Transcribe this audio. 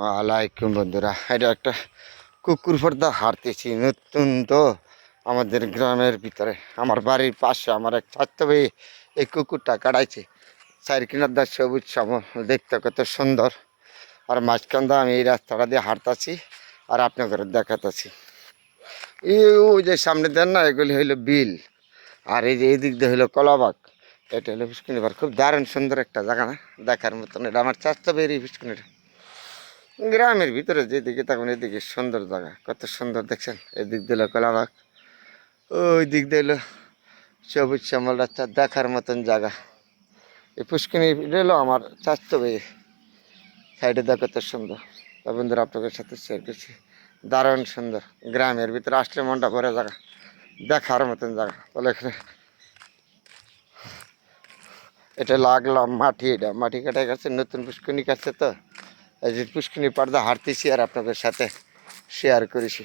ওয়ালাইকুম বন্ধুরা, এটা একটা কুকুর পর্দা হাঁটতেছি নতুন তো আমাদের গ্রামের ভিতরে। আমার বাড়ির পাশে আমার এক ছাত্র ভাই এই কুকুরটা কাটাইছে। চার কিনার সবুজ শ্যামল, দেখতে কত সুন্দর। আর মাঝখান আমি এই রাস্তাটা দিয়ে হাঁটতাছি আর আপনাদের দেখাতেছি। ওই যে সামনে দেন না, এগুলি হইলো বিল। আর এই যে এই দিক দিয়ে হইলো কলাবাগ। এটা হলো পুষ্কিনিবার, খুব দারুণ সুন্দর একটা জায়গা না দেখার মতন। এটা আমার চাচা ভাইয়ের এই পুষ্কিনিটা। গ্রামের ভিতরে যেদিকে তখন এদিকে সুন্দর জায়গা, কত সুন্দর দেখছেন। এদিক দিল কলাবাগ, ওই দিক দিল সবুজ শ্যামল রাস্তা, দেখার মতন জায়গা। এই পুষ্কিনি হলো আমার চাচতো ভাই, সাইডে দেখো কত সুন্দর। তা বন্ধুরা আপনাদের সাথে শেয়ার করছি, দারুণ সুন্দর। গ্রামের ভিতরে আসলে মনটা ভরে জায়গা, দেখার মতন জায়গা। তাহলে এখানে এটা লাগলাম মাটি, এটা মাটি কাটা গেছে, নতুন পুষ্কিনি কাটছে তো এই যে পুষ্কিনি পর্দা হাঁটতেছি আর আপনাদের সাথে শেয়ার করেছি।